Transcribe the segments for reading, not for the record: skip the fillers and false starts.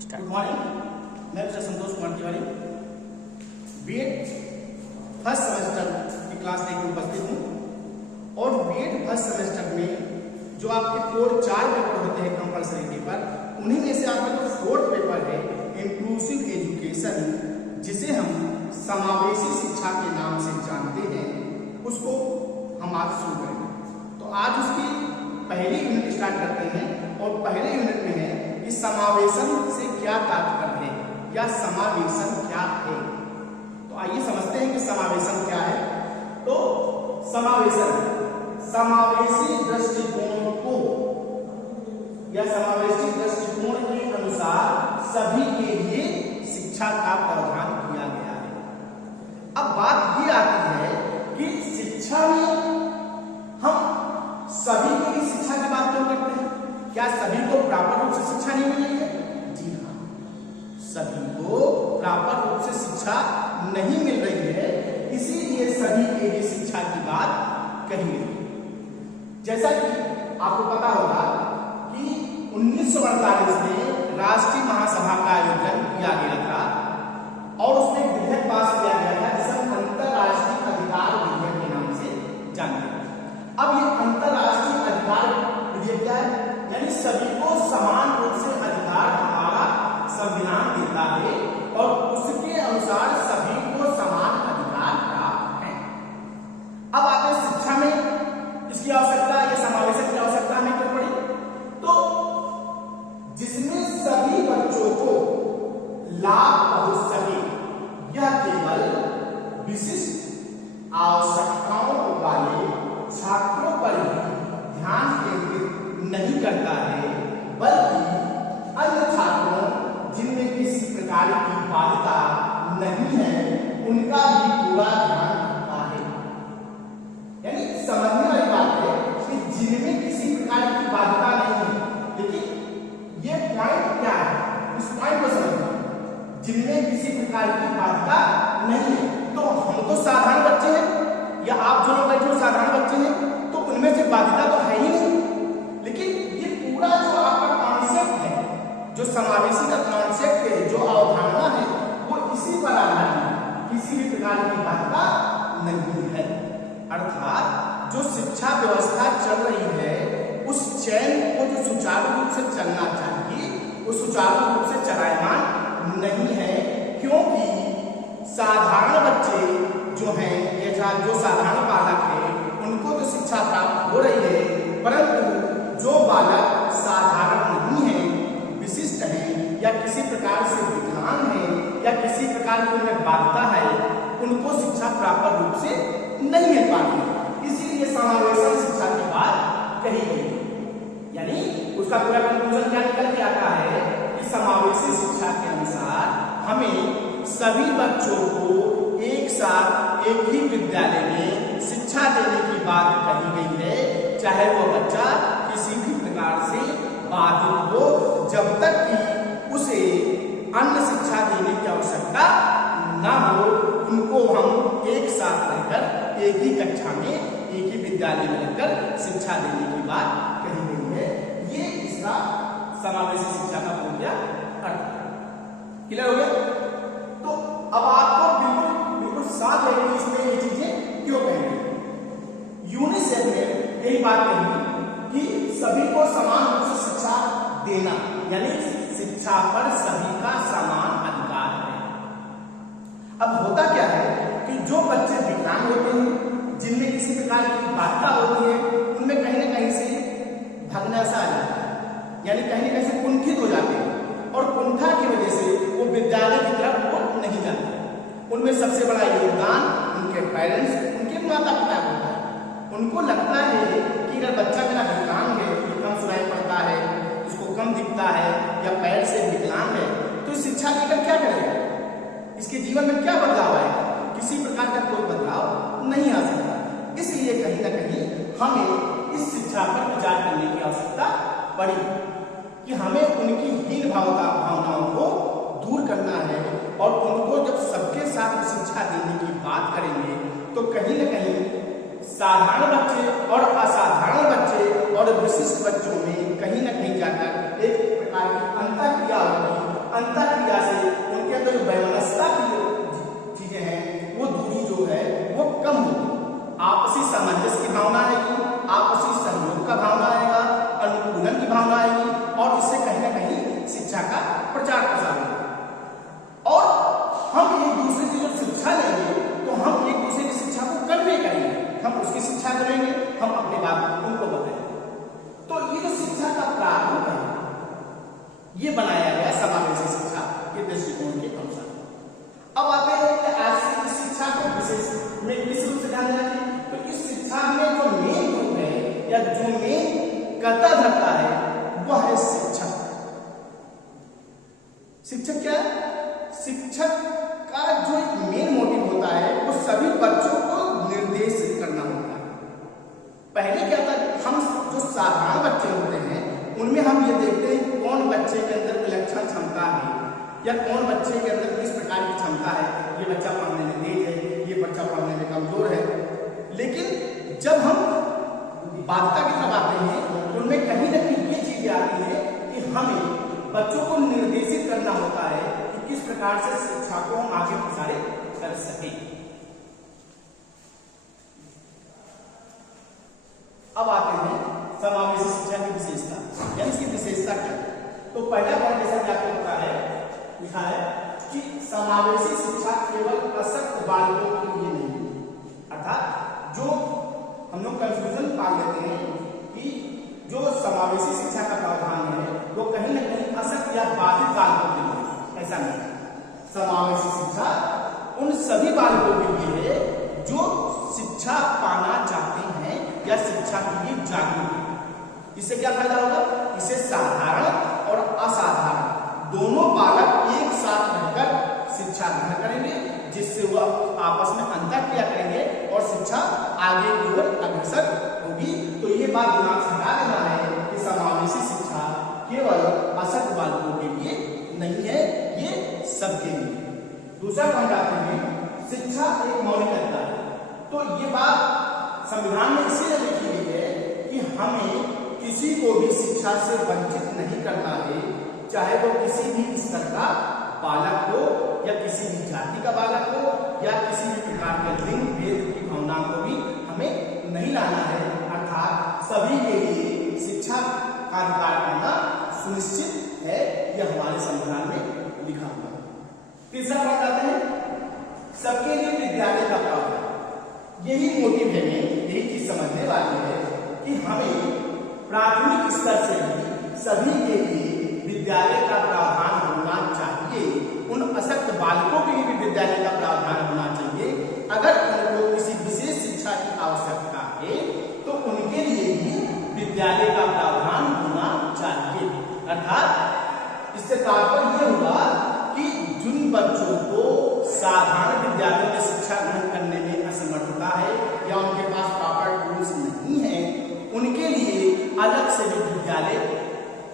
Good morning, मैं mister Santosh Kumar Tiwari BEd first semester की class लेकर उपस्थित हूँ। और बीएड फर्स्ट सेमेस्टर में जो आपके कोर 4 पेपर होते हैं कंपल्सरी पेपर, उन्हीं में से आपका जो 4th पेपर है इंक्लूसिव एजुकेशन, जिसे हम समावेशी शिक्षा के नाम से जानते हैं, उसको हम आज शुरू करेंगे। तो आज उसकी पहली यूनिट स्टार्ट करते हैं और पहले यूनिट में है कि समावेशन से क्या तात्पर्य है या समावेशन क्या है। तो आइए समझते हैं कि समावेशन क्या है। तो समावेशन समावेशी दृष्टिकोण को या समावेशी दृष्टिकोण के अनुसार सभी के लिए शिक्षा का प्रावधान किया गया है। अब बात ये आती है कि शिक्षा में हम सभी के लिए शिक्षा की बात क्यों करते हैं? क्या सभी को प्रॉपर रूप से शिक्षा नहीं मिल रही है? जी हाँ, सभी को प्रॉपर रूप से शिक्षा नहीं मिल रही है, इसीलिए सभी के लिए शिक्षा की बात कही गई। जैसा कि आपको पता होगा कि 1948 में राष्ट्रीय महासभा का आयोजन किया गया था और उसमें एक विधेयक पास किया गया था जिसे हम अंतरराष्ट्रीय अधिकार विधेयक के नाम से जानते हैं। अब ये अंतरराष्ट्रीय अधिकार विधेयक क्या है? यानी सभी को समान रूप से अधिकार हमारा संविधान देता है और उसके अनुसार सभी को समान अधिकार प्राप्त है। अब आते हैं शिक्षा में इसकी आवश्यकता या समावेशन की आवश्यकता हमें क्यों पड़ी? तो जिसमें सभी बच्चों को लाभ पहुंच सके, यह केवल विशिष्ट आवश्यकताओं वाले छात्रों पर ही ध्यान केंद्रित नहीं करता है, बल्कि अन्य छात्रों जिनमें किसी प्रकार की बाध्यता नहीं है, उनका भी पूरा ध्यान रखता है। यानी समझने वाली बात है कि जिनमें किसी प्रकार की बाध्यता नहीं है, लेकिन ये पॉइंट क्या है, इस पॉइंट को समझना। जिनमें किसी प्रकार की बाध्यता नहीं है, तो हम तो साधारण बच्चे हैं या आप जो लोग बैठे हो साधारण बच्चे हैं, तो उनमें से बाध्यता तो है ही नहीं। लेकिन ये पूरा जो आपका कॉन्सेप्ट है, जो समावेशी का कॉन्सेप्ट है, जो अवधारणा है, वो इसी पर आधारित है, किसी भी प्रकार की बाध्यता नहीं है। अर्थात जो शिक्षा व्यवस्था चल रही है, उस चैन को जो सुचारू रूप से चलना चाहिए, वो सुचारू रूप से चलायमान नहीं है, क्योंकि साधारण बच्चे जो हैं या जो साधारण बालक है, उनको तो शिक्षा प्राप्त हो रही है, परंतु जो बालक साधारण नहीं है, विशिष्ट है या किसी प्रकार से विकलांग है या किसी प्रकार की उन्हें बाध्यता है, उनको शिक्षा प्राप्त रूप से नहीं मिल पाती। इसीलिए समावेशन शिक्षा की बात कही गई। यानी उसका पूरा कंक्लूजन क्या निकल के आता है कि समावेशी शिक्षा के अनुसार हमें सभी बच्चों को एक साथ एक ही विद्यालय में शिक्षा देने की बात कही गई है, चाहे वो बच्चा किसी भी प्रकार से बाधित हो, जब तक कि उसे अन्य शिक्षा देने की आवश्यकता ना हो, उनको हम एक साथ रहकर एक ही कक्षा में एक ही विद्यालय में रहकर शिक्षा देने की बात कही गई है। ये इसका समावेशी शिक्षा का पूर्ण अर्थ। क्लियर हो गया? तो अब आपको बिल्कुल साथ रहेगी इसमें ये चीजें क्यों कहेंगे। यूनिसेफ ने यही बात कही कि सभी को समान रूप से शिक्षा देना, यानी शिक्षा पर सभी का समान अधिकार है। अब होता क्या है कि जो बच्चे विकलांग होते हैं, जिनमें किसी प्रकार की बाध्यता होती है, उनमें कहीं ना कहीं से भगना सा आ जाता है, यानी कहीं ना कहीं से कुंठित हो जाते हैं और कुंठा की वजह से वो विद्यालय की तरफ वो नहीं जाते। उनमें सबसे बड़ा योगदान उनके पेरेंट्स, उनके माता पिता को होता है। उनको लगता है कि अगर बच्चा मेरा विकलांग है, कम सुनाई पड़ता है, इसको कम दिखता है या पैर से विकलांग है, तो शिक्षा लेकर क्या करेगा, इसके जीवन में क्या बदलाव आएगा? किसी प्रकार का कोई बदलाव नहीं आ सकता। इसलिए कहीं ना कहीं हमें इस शिक्षा पर विचार करने की आवश्यकता पड़ी कि हमें उनकी हीन भावनाओं को दूर करना है और उनको जब सबके साथ शिक्षा देने की बात करेंगे, तो कहीं ना कहीं साधारण बच्चे और असाधारण बच्चे और विशिष्ट बच्चों में कहीं ना कहीं जाकर एक प्रकार की अंतःक्रिया होगी, के दृष्टिकोण के अनुसार। अब आते हैं कि आज से इस शिक्षा को विशेष में किस रूप से ध्यान देना चाहिए। तो इस शिक्षा में जो मेन रूप है या जो मेन कर्ता धरता है वह है शिक्षक। शिक्षक क्या है? शिक्षक का जो मेन मोटिव होता है वो सभी बच्चों को निर्देशित करना होता है। पहले क्या था, हम जो साधारण बच्चे होते हैं उनमें हम ये देखते हैं कौन बच्चे के अंदर विलक्षण क्षमता है या कौन बच्चे के अंदर किस प्रकार की क्षमता है। ये बच्चा पढ़ने में तेज है, ये बच्चा पढ़ने में कमजोर है। लेकिन जब हम बाध्यता की तरफ आते हैं उनमें कहीं ना कहीं ये चीजें आती है कि हमें बच्चों को निर्देशित करना होता है कि किस प्रकार से शिक्षा को हम आगे प्रसारित कर सके। अब आते हैं समावेशी शिक्षा की विशेषता या इसकी विशेषता क्या। तो पहला पॉइंट जैसा कि आपको पता है लिखा है कि समावेशी शिक्षा केवल अशक्त बालकों के लिए नहीं, अर्थात जो हम लोग कंफ्यूजन पाल लेते हैं कि जो समावेशी शिक्षा का प्रावधान है वो कहीं ना कहीं अशक्त या बाधित बालकों के लिए, ऐसा नहीं। समावेशी शिक्षा उन सभी बालकों के लिए है जो शिक्षा पाना चाहते हैं या शिक्षा के लिए जागरूक है। इससे क्या फायदा होगा? इससे साधारण और असाधारण दोनों बालक एक साथ रहकर शिक्षा ग्रहण करेंगे, जिससे वह आपस में अंतःक्रिया करेंगे और शिक्षा आगे की ओर अग्रसर होगी। तो ये बात दिमाग से हटा देना है कि समावेशी शिक्षा केवल अशक्त बालकों के लिए नहीं है, ये सबके लिए। दूसरा पॉइंट आते हैं शिक्षा एक मौलिक अधिकार है। तो ये बात संविधान में इसलिए लिखी गई है कि हमें किसी को भी शिक्षा से वंचित नहीं करना है, चाहे वो किसी भी स्तर का बालक हो या किसी भी जाति का बालक हो या किसी भी प्रकार के लिंग भेद की भावना को भी हमें नहीं लाना है। अर्थात सभी के लिए शिक्षा का अधिकार करना सुनिश्चित है, यह हमारे संविधान में लिखा हुआ है। तीसरा पॉइंट आते हैं सबके लिए विद्यालय का प्रावधान। यही मोटिव है, यही चीज समझने वाली है कि हमें प्राथमिक स्तर से ही सभी के लिए विद्यालय का प्रावधान होना चाहिए। उन अशक्त बालकों के लिए भी विद्यालय का प्रावधान होना चाहिए। अगर उनको किसी विशेष शिक्षा की आवश्यकता है तो उनके लिए भी विद्यालय का प्रावधान होना चाहिए। अर्थात इससे तात्पर्य यह हुआ कि जिन बच्चों को साधारण विद्यालयों में शिक्षा ग्रहण करने में असमर्थता है या उनके पास प्रॉपर टूल्स नहीं है, उनके लिए अलग से भी विद्यालय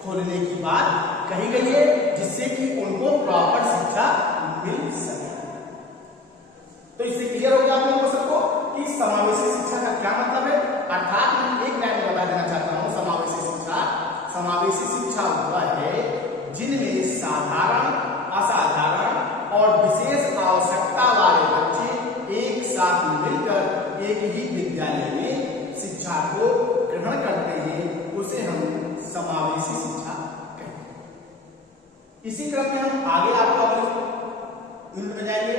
खोलने की बात कही गई है, जिससे कि उनको प्रॉपर शिक्षा मिल सके। तो इससे क्लियर हो गया आप लोगों को सबको कि समावेशी शिक्षा का क्या मतलब है। अर्थात मैं एक लाइन में बता देना चाहता हूं, समावेशी शिक्षा वह है जिनमें साधारण, असाधारण और विशेष आवश्यकता वाले बच्चे एक साथ मिलकर एक ही विद्यालय में शिक्षा को ग्रहण करते हैं, उसे हम समावेशी शिक्षा कहते हैं। इसी क्रम में हम आगे आपको अगले यूनिट में जाएंगे।